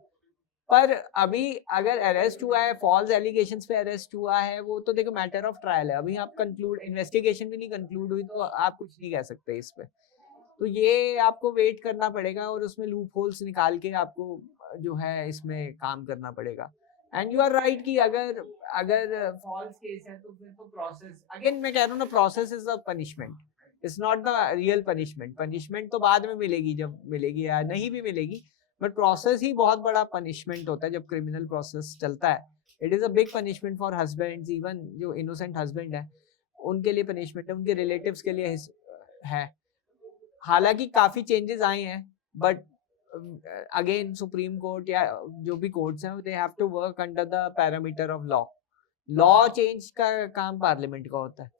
पर अभी अगर अरेस्ट हुआ है, फॉल्स एलिगेशंस पे अरेस्ट हुआ है, वो तो देखो मैटर ऑफ ट्रायल है, अभी आप कंक्लूड, इन्वेस्टिगेशन भी नहीं कंक्लूड हुई, तो आप कुछ नहीं कह सकते इस पे। तो ये आपको वेट करना पड़ेगा और उसमें लूप होल्स निकाल के आपको जो है इसमें काम करना पड़ेगा। एंड यू आर राइट कि अगर फॉल्स केस है तो फिर तो प्रोसेस, अगेन मैं कह रहा हूँ ना, process is the punishment, it's not the real punishment. Punishment तो बाद में मिलेगी, जब मिलेगी या नहीं भी मिलेगी, बट प्रोसेस ही बहुत बड़ा पनिशमेंट होता है जब क्रिमिनल प्रोसेस चलता है। It is a big punishment for husbands, even जो इनोसेंट हस्बैंड है उनके लिए पनिशमेंट है, उनके रिलेटिव्स के लिए है। हालांकि काफी चेंजेस आए हैं, बट अगेन सुप्रीम कोर्ट या जो भी कोर्ट्स हैं, they have to work under the parameter of law. Law change का काम पार्लियामेंट का होता है।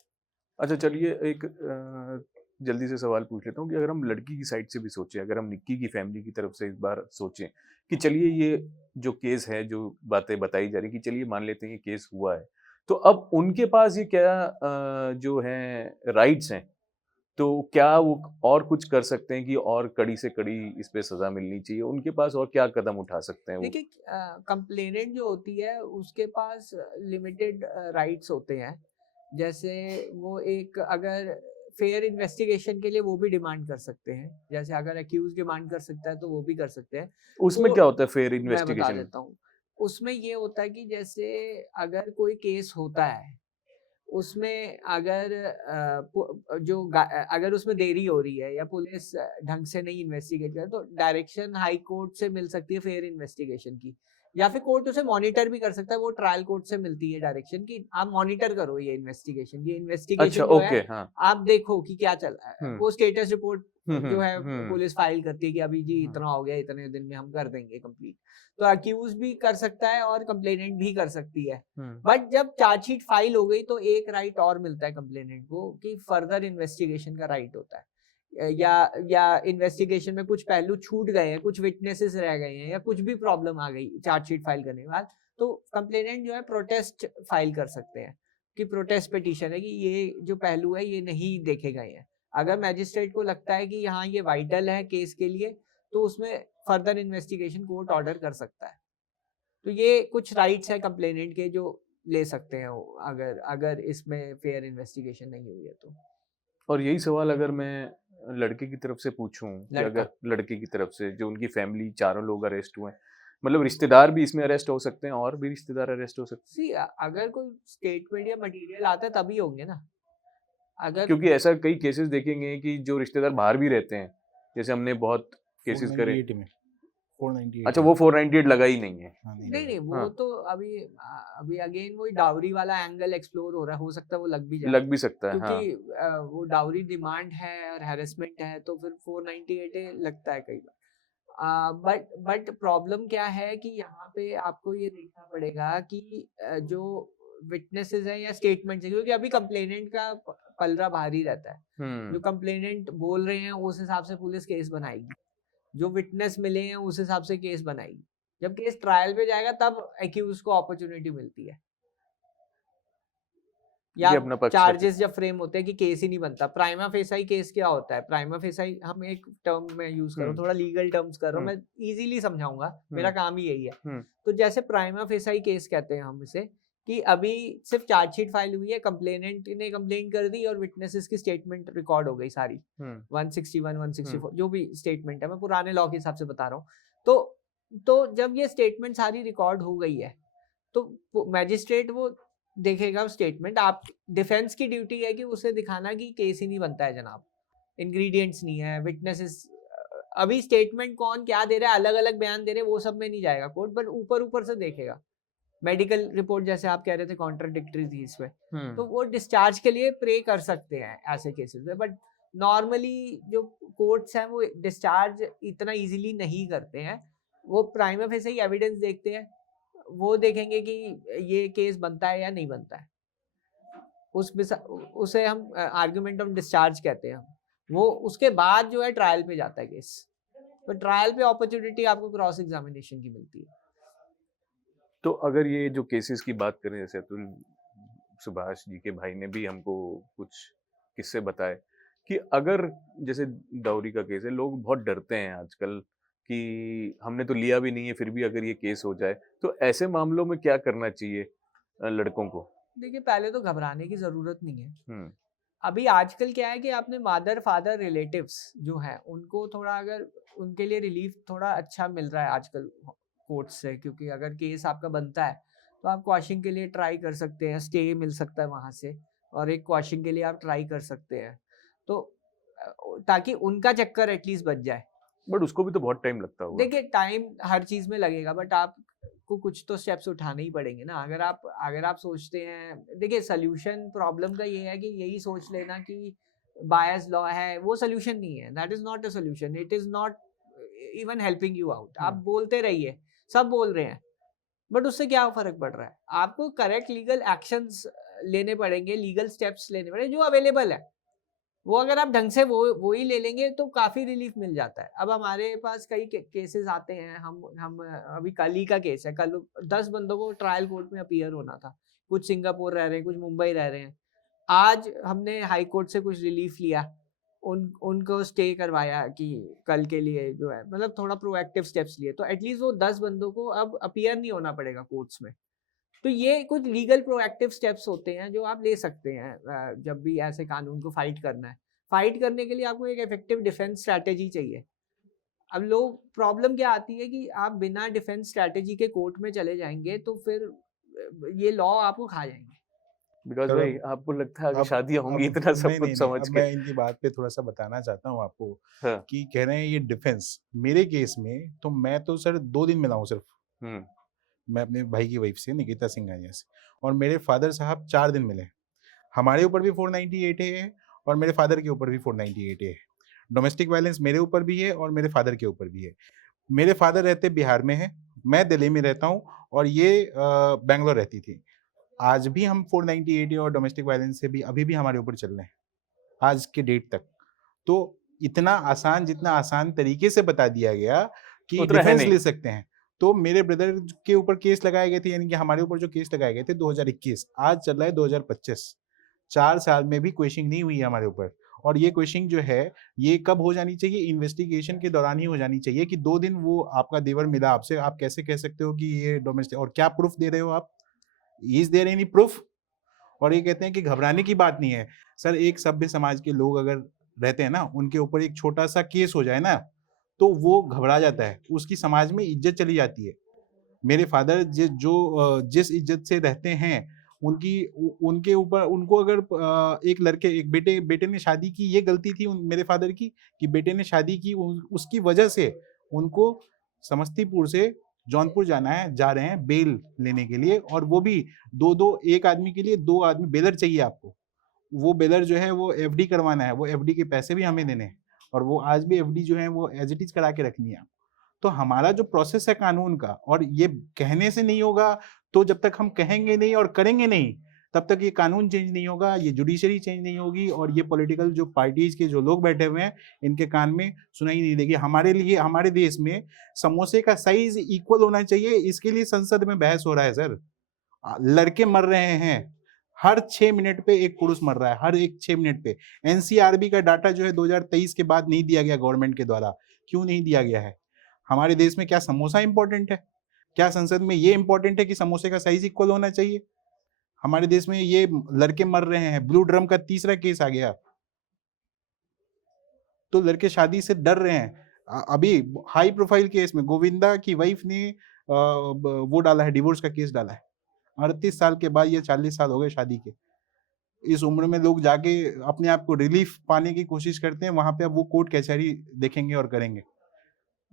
अच्छा चलिए, एक जल्दी से सवाल पूछ लेता हूँ कि अगर हम लड़की की साइड से भी सोचें, अगर हम निक्की की फैमिली की तरफ से इस बार सोचें कि चलिए ये जो केस है, जो बातें बताई जा रही कि चलिए मान लेते हैं कि केस हुआ है, तो अब उनके पास ये क्या जो है राइट्स हैं, तो क्या वो और कुछ कर सकते हैं कि और कड़ी से कड़ी इस पे सजा मिलनी चाहिए? उनके पास और क्या कदम उठा सकते हैं वो? देखिए कंप्लेनेंट जो होती है उसके पास लिमिटेड राइट्स होते हैं। जैसे वो एक अगर फेयर इन्वेस्टिगेशन के लिए वो भी डिमांड कर सकते हैं, जैसे अगर अक्यूज डिमांड कर सकता है तो वो भी कर सकते हैं। उसमें तो क्या होता है फेयर मैं बता इन्वेस्टिगेशन में? देता हूँ, उसमें ये होता है कि जैसे अगर कोई केस होता है, उसमें अगर अगर उसमें देरी हो रही है या पुलिस ढंग से नहीं इन्वेस्टिगेट करे तो डायरेक्शन हाई कोर्ट से मिल सकती है फेयर इन्वेस्टिगेशन की, या फिर कोर्ट उसे मॉनिटर भी कर सकता है। वो ट्रायल कोर्ट से मिलती है डायरेक्शन की आप मॉनिटर करो ये इन्वेस्टिगेशन, ये अच्छा, इन्वेस्टिगेशन जो है ओके, हाँ। आप देखो कि क्या चल रहा है। हुँ। वो स्टेटस रिपोर्ट जो है हुँ। पुलिस फाइल करती है कि अभी जी हाँ। इतना हो गया, इतने दिन में हम कर देंगे कंप्लीट। तो अक्यूज भी कर सकता है और कंप्लेनेंट भी कर सकती है। हुँ। बट जब चार्जशीट फाइल हो गई तो एक राइट और मिलता है कंप्लेनेंट को कि फर्दर इन्वेस्टिगेशन का राइट होता है। या इन्वेस्टिगेशन में कुछ पहलू छूट गए हैं, कुछ विटनेसेस रह गए हैं या कुछ भी प्रॉब्लम आ गई चार्जशीट फाइल करने के बाद, तो कंप्लेनेंट जो है प्रोटेस्ट फाइल कर सकते हैं कि प्रोटेस्ट पिटीशन है कि ये जो पहलू है ये नहीं देखे गए हैं। अगर मैजिस्ट्रेट को लगता है कि हाँ ये वाइटल है केस के लिए, तो उसमें फर्दर इन्वेस्टिगेशन कोर्ट ऑर्डर कर सकता है। तो ये कुछ राइट्स है कंप्लेनेंट के जो ले सकते हैं वो, अगर अगर इसमें फेयर इन्वेस्टिगेशन नहीं हुई है तो। और यही सवाल अगर मैं लड़के की तरफ से पूछूं कि लड़का अगर लड़के की तरफ से जो उनकी फैमिली चारों लोग अरेस्ट हुए हैं, मतलब रिश्तेदार भी इसमें अरेस्ट हो सकते हैं और भी रिश्तेदार अरेस्ट हो सकते सी अगर कोई स्टेटमेंट या मटेरियल आता है तभी होंगे ना। हैं, अगर क्योंकि ऐसा कई केसेस देखेंगे कि जो रिश्तेदार बाहर भी रहते हैं, जैसे हमने बहुत केसेस करे। 498 में 498 अच्छा, में वो 498 लगा ही नहीं है। हाँ नहीं नहीं लगा नहीं वो हाँ, तो अभी अभी अगेन वही डाउरी वाला एंगल एक्सप्लोर हो रहा है, हो सकता है वो लग भी जाए। लग भी सकता है, क्योंकि हाँ। वो डाउरी डिमांड है और हैरेसमेंट है तो फिर 498 लगता है कई बार। बट प्रॉब्लम क्या है कि यहाँ पे आपको ये देखना पड़ेगा कि जो विटनेसेस हैं या स्टेटमेंट्स हैं, क्योंकि अभी कंप्लेनेंट का पलड़ा भारी रहता है। जो कंप्लेनेंट बोल रहे हैं उस हिसाब से पुलिस केस बनाएगी, जो विटनेस मिले हैं उस हिसाब से केस बनाएगी। जब केस ट्रायल पे जाएगा तब एक्यूज को अपॉर्चुनिटी मिलती है, या ये अपना पक्ष रखे। चार्जेस जब फ्रेम होते हैं कि केस ही नहीं बनता। प्राइमा फेसाई केस क्या होता है? प्राइमा फेसाई हम एक टर्म में यूज कर रहा हूँ, थोड़ा लीगल टर्म्स कर रहा हूँ, मैं इजीली समझाऊंगा, मेरा काम ही यही है। तो जैसे प्राइमा फेसाई केस कहते हैं हम इसे, कि अभी सिर्फ चार्जशीट फाइल हुई है, कंप्लेनेंट ने कंप्लेन कर दी और विटनेसेस की स्टेटमेंट रिकॉर्ड हो गई सारी 161 164 जो भी स्टेटमेंट है, मैं पुराने लॉ के हिसाब से बता रहा हूँ। तो जब ये स्टेटमेंट सारी रिकॉर्ड हो गई है तो मैजिस्ट्रेट वो देखेगा स्टेटमेंट। आप डिफेंस की ड्यूटी है कि उसे दिखाना कि केस ही नहीं बनता है जनाब, इंग्रेडिएंट्स नहीं है, विटनेसेस। अभी स्टेटमेंट कौन क्या दे रहा है, अलग अलग बयान दे रहे हैं, वो सब में नहीं जाएगा कोर्ट, बट ऊपर ऊपर से देखेगा। मेडिकल रिपोर्ट जैसे आप कह रहे थे कॉन्ट्राडिक्टरी थी इसमें, तो वो डिस्चार्ज के लिए प्रे कर सकते हैं ऐसे केसेस में। बट नॉर्मली जो कोर्ट्स हैं वो डिस्चार्ज इतना इजीली नहीं करते हैं। वो प्राइमा फेसी ही एविडेंस देखते हैं, वो देखेंगे कि ये केस बनता है या नहीं बनता है। उसे हम आर्गुमेंट ऑफ डिस्चार्ज कहते हैं। वो उसके बाद जो है ट्रायल पे जाता है केस, तो ट्रायल पे अपॉर्चुनिटी आपको क्रॉस एग्जामिनेशन की मिलती है। तो अगर ये जो केसेस की बात करें, जैसे अतुल सुभाष जी के भाई ने भी हमको कुछ किस्से बताए कि अगर जैसे डाउरी का केस है, लोग बहुत डरते हैं आजकल कि हमने तो लिया भी नहीं है फिर भी अगर ये केस हो जाए, तो ऐसे मामलों में क्या करना चाहिए लड़कों को? देखिए पहले तो घबराने की जरूरत नहीं है। हम्म अभी आजकल क्या है कि आपने मदर फादर रिलेटिव्स जो है उनको थोड़ा, अगर उनके लिए रिलीफ थोड़ा अच्छा मिल रहा है आजकल कोर्ट से, क्योंकि अगर केस आपका बनता है तो आप क्वाशिंग के लिए ट्राई कर सकते हैं, स्टे मिल सकता है वहां से, और एक क्वाशिंग के लिए आप ट्राई कर सकते हैं, तो ताकि उनका चक्कर एटलीस्ट बच जाए। बट उसको भी तो बहुत टाइम लगता होगा। देखिए टाइम हर चीज में लगेगा, बट आपको कुछ तो स्टेप्स उठाने ही पड़ेंगे ना। अगर आप सोचते हैं, देखिए सोल्यूशन प्रॉब्लम का ये है कि यही सोच लेना कि बायस लॉ है, वो सोल्यूशन नहीं है। That is not a solution, it is not even helping you out. आप बोलते रहिए, सब बोल रहे हैं, बट उससे क्या फर्क पड़ रहा है? आपको करेक्ट लीगल एक्शंस लेने पड़ेंगे, लीगल स्टेप्स लेने पड़ेंगे जो अवेलेबल है। वो अगर आप ढंग से वो ही ले लेंगे तो काफी रिलीफ मिल जाता है। अब हमारे पास कई केसेस आते हैं, हम अभी कल ही का केस है, कल 10 बंदों को ट्रायल कोर्ट में अपीयर होना था। कुछ सिंगापुर रह रहे हैं, कुछ मुंबई रह रहे हैं। आज हमने हाई कोर्ट से कुछ रिलीफ लिया, उनको स्टे करवाया कि कल के लिए जो है, मतलब थोड़ा प्रोएक्टिव स्टेप्स लिए, तो एटलीस्ट वो 10 बंदों को अब अपीयर नहीं होना पड़ेगा कोर्ट्स में। तो ये कुछ लीगल प्रोएक्टिव स्टेप्स होते हैं जो आप ले सकते हैं जब भी ऐसे कानून को फाइट करना है। फाइट करने के लिए आपको एक इफेक्टिव डिफेंस स्ट्रैटेजी चाहिए। अब लोग, प्रॉब्लम क्या आती है कि आप बिना डिफेंस स्ट्रैटेजी के कोर्ट में चले जाएंगे तो फिर ये लॉ आपको खा जाएंगे। बिकॉज चलो, भाई आपको लगता है कि अब शादियां होंगी अब इतना सब नहीं कुछ नहीं नहीं समझ अब के? मैं इनकी बात पे थोड़ा सा बताना चाहता हूँ आपको हाँ। कि कह रहे हैं ये डिफेंस। मेरे केस में तो मैं तो सर 2 दिन मिला हूँ सिर्फ, मैं अपने भाई की वाइफ से, निकिता सिंघानिया से, और मेरे फादर साहब 4 दिन मिले। हमारे ऊपर भी 498 है और मेरे फादर के ऊपर भी 498 है। डोमेस्टिक वायलेंस मेरे ऊपर भी है और मेरे फादर के ऊपर भी है। मेरे फादर रहते बिहार में है, मैं दिल्ली में रहता हूँ और ये बैंगलोर रहती थी। आज भी हम 498 और डोमेस्टिक वायलेंस से भी अभी भी हमारे ऊपर चल रहे हैं आज के डेट तक। तो इतना आसान, जितना आसान तरीके से बता दिया गया कि उतना है डिफेंस नहीं। ले सकते हैं। तो मेरे ब्रदर के ऊपर केस लगाए गए थे, यानी कि हमारे ऊपर जो केस लगाए गए थे 2021, आज चल रहा है 2025। 4 साल में भी क्वेश्चनिंग नहीं हुई है हमारे ऊपर। और ये क्वेश्चनिंग जो है ये कब हो जानी चाहिए? इन्वेस्टिगेशन के दौरान ही हो जानी चाहिए कि 2 दिन वो आपका देवर मिला आपसे, आप कैसे कह सकते हो कि ये डोमेस्टिक, और क्या प्रूफ दे रहे हो आप? Is there any proof? और ये कहते हैं कि घबराने की बात नहीं है। सर, एक सभ्य समाज के लोग अगर रहते हैं ना, उनके ऊपर एक छोटा सा केस हो जाए ना, तो वो घबरा जाता है, उसकी समाज में इज्जत चली जाती है। मेरे फादर जिस इज्जत से रहते हैं, उनके ऊपर, उनको अगर एक लड़के, एक बेटे ने शादी की, ये गलती थी मेरे फादर की कि बेटे ने शादी की, उसकी वजह से उनको समस्तीपुर से जौनपुर जा रहे हैं बेल लेने के लिए, और वो भी एक आदमी के लिए 2 आदमी बेलर चाहिए आपको। वो बेलर जो है वो एफडी करवाना है, वो एफडी के पैसे भी हमें देने हैं, और वो आज भी एफडी जो है वो एज इट इज करा के रखनी है। तो हमारा जो प्रोसेस है कानून का, और ये कहने से नहीं होगा, तो जब तक हम कहेंगे नहीं और करेंगे नहीं, तब तक ये कानून चेंज नहीं होगा, ये जुडिशरी चेंज नहीं होगी, और ये पॉलिटिकल जो पार्टीज के जो लोग बैठे हुए हैं, इनके कान में सुनाई नहीं देगी। हमारे लिए, हमारे देश में समोसे का साइज इक्वल होना चाहिए, इसके लिए संसद में बहस हो रहा है सर। लड़के मर रहे हैं, हर 6 मिनट पे एक पुरुष मर रहा है, हर एक 6 मिनट पे। एनसीआरबी का डाटा जो है 2023 के बाद नहीं दिया गया गवर्नमेंट के द्वारा। क्यों नहीं दिया गया है? हमारे देश में क्या समोसा इंपॉर्टेंट है? क्या संसद में ये इंपॉर्टेंट है कि समोसे का साइज इक्वल होना चाहिए? हमारे देश में ये लड़के मर रहे हैं। ब्लू ड्रम का तीसरा केस आ गया, तो लड़के शादी से डर रहे हैं। अभी हाई प्रोफाइल केस में गोविंदा की वाइफ ने वो डाला है, डिवोर्स का केस डाला है। 38 साल के बाद, ये 40 साल हो गए शादी के, इस उम्र में लोग जाके अपने आप को रिलीफ पाने की कोशिश करते हैं, वहां पे अब वो कोर्ट कचहरी देखेंगे और करेंगे।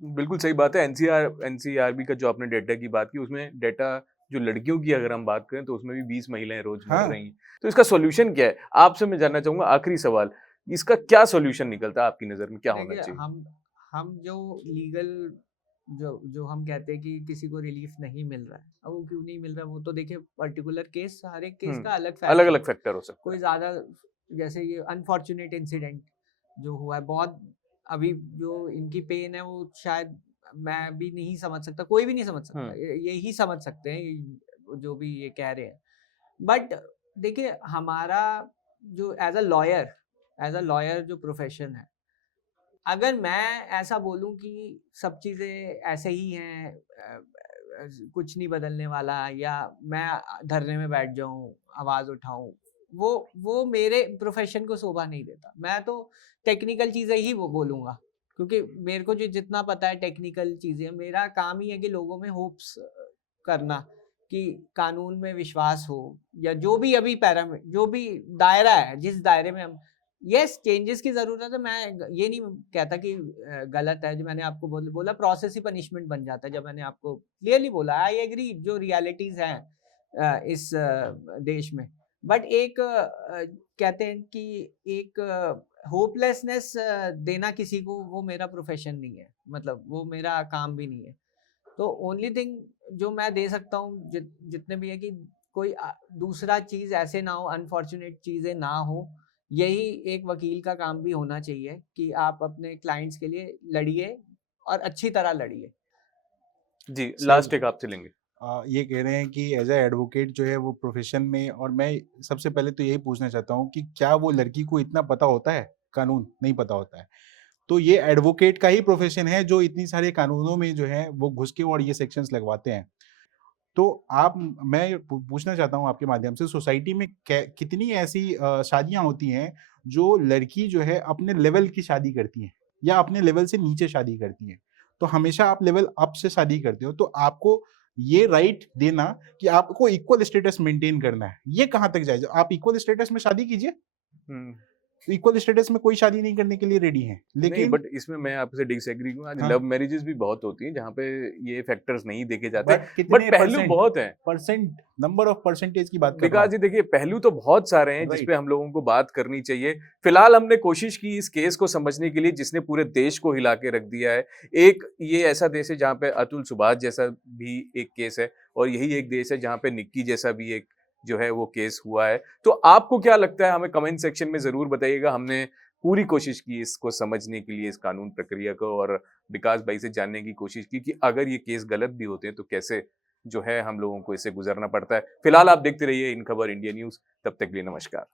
बिल्कुल सही बात है। एनसीआरबी का जो आपने डेटा की बात की, उसमें डेटा जो लड़कियों की अगर हम बात करें तो उसमें भी 20 महिलाएं रोज मर रही हैं। तो इसका सॉल्यूशन क्या है? आपसे मैं जानना चाहूंगा, आखिरी सवाल, इसका क्या सॉल्यूशन निकलता है आपकी नजर में? क्या होना चाहिए? हम जो लीगल जो हम कहते हैं कि किसी को रिलीफ नहीं मिल रहा है, अब वो क्यों नहीं मिल रहा है, वो तो देखिए पर्टिकुलर केस, हर एक केस का अलग फैक्टर हो सकता है। कोई ज्यादा, जैसे ये अनफॉर्चुनेट इंसिडेंट जो हुआ है, बहुत अभी जो इनकी पेन है वो शायद मैं भी नहीं समझ सकता, कोई भी नहीं समझ सकता, यही समझ सकते हैं जो भी ये कह रहे हैं। बट देखिए, हमारा जो एज अ लॉयर जो प्रोफेशन है, अगर मैं ऐसा बोलूं कि सब चीज़ें ऐसे ही हैं, कुछ नहीं बदलने वाला, या मैं धरने में बैठ जाऊं, आवाज़ उठाऊं, वो मेरे प्रोफेशन को शोभा नहीं देता। मैं तो टेक्निकल चीज़ें ही वो बोलूँगा, क्योंकि मेरे को जो जितना पता है टेक्निकल चीज़ें, मेरा काम ही है कि लोगों में होप्स करना कि कानून में विश्वास हो, या जो भी अभी जो भी दायरा है, जिस दायरे में हम, यस चेंजेस की जरूरत है। मैं ये नहीं कहता कि गलत है, जो मैंने आपको बोला प्रोसेस ही पनिशमेंट बन जाता है, जब मैंने आपको क्लियरली बोला आई एग्री जो रियलिटीज हैं इस देश में। बट एक कहते हैं कि एक होपलेसनेस देना किसी को, वो मेरा प्रोफेशन नहीं है, मतलब वो मेरा काम भी नहीं है। तो ओनली थिंग जो मैं दे सकता हूँ जितने भी है कि कोई दूसरा चीज ऐसे ना हो, अनफॉर्चुनेट चीजें ना हो। यही एक वकील का काम भी होना चाहिए कि आप अपने क्लाइंट्स के लिए लड़िए और अच्छी तरह लड़िए। जी, लास्ट एक आपसे लेंगे। ये कह रहे हैं कि एज ए एडवोकेट जो है वो प्रोफेशन में, और मैं सबसे पहले तो यही पूछना चाहता हूँ कि क्या वो लड़की को इतना पता होता है कानून नहीं पता होता है। तो ये एडवोकेट का ही प्रोफेशन है जो इतनी सारे कानूनों में जो है वो घुस के और ये सेक्शंस लगवाते हैं। तो आप मैं पूछना चाहता हूँ आपके माध्यम से, सोसाइटी में कितनी ऐसी शादियां होती हैं जो लड़की जो है अपने लेवल की शादी करती है या अपने लेवल से नीचे शादी करती है। तो हमेशा आप लेवल अप से शादी करते हो, तो आपको ये राइट देना कि आपको इक्वल स्टेटस मेंटेन करना है, ये कहाँ तक जायज? आप इक्वल स्टेटस में शादी कीजिए, इक्वल स्टेटस में कोई शादी नहीं करने के लिए रेडी है, नहीं, लेकिन बट इसमें मैं आपसे डिसएग्री हूँ। आज हाँ, लव मैरिजेस भी बहुत होती हैं जहाँ पे ये फैक्टर्स नहीं देखे जाते, बट बट कितने पहलू बहुत हैं। परसेंट, नंबर ऑफ परसेंटेज की बात कर रहा विकास हूँ। जी देखिए, पहलू तो बहुत सारे हैं जिस राइट, पे हम लोगों को बात करनी चाहिए। फिलहाल हमने कोशिश की इस केस को समझने के लिए जिसने पूरे देश को हिला के रख दिया है। एक ये ऐसा देश है जहाँ पे अतुल सुभाष जैसा भी एक केस है, और यही एक देश है जहाँ पे निक्की जैसा भी एक जो है वो केस हुआ है। तो आपको क्या लगता है, हमें कमेंट सेक्शन में जरूर बताइएगा। हमने पूरी कोशिश की इसको समझने के लिए, इस कानून प्रक्रिया को, और विकास भाई से जानने की कोशिश की कि अगर ये केस गलत भी होते हैं तो कैसे जो है हम लोगों को इससे गुजरना पड़ता है। फिलहाल आप देखते रहिए इन खबर इंडिया न्यूज़। तब तक के लिए नमस्कार।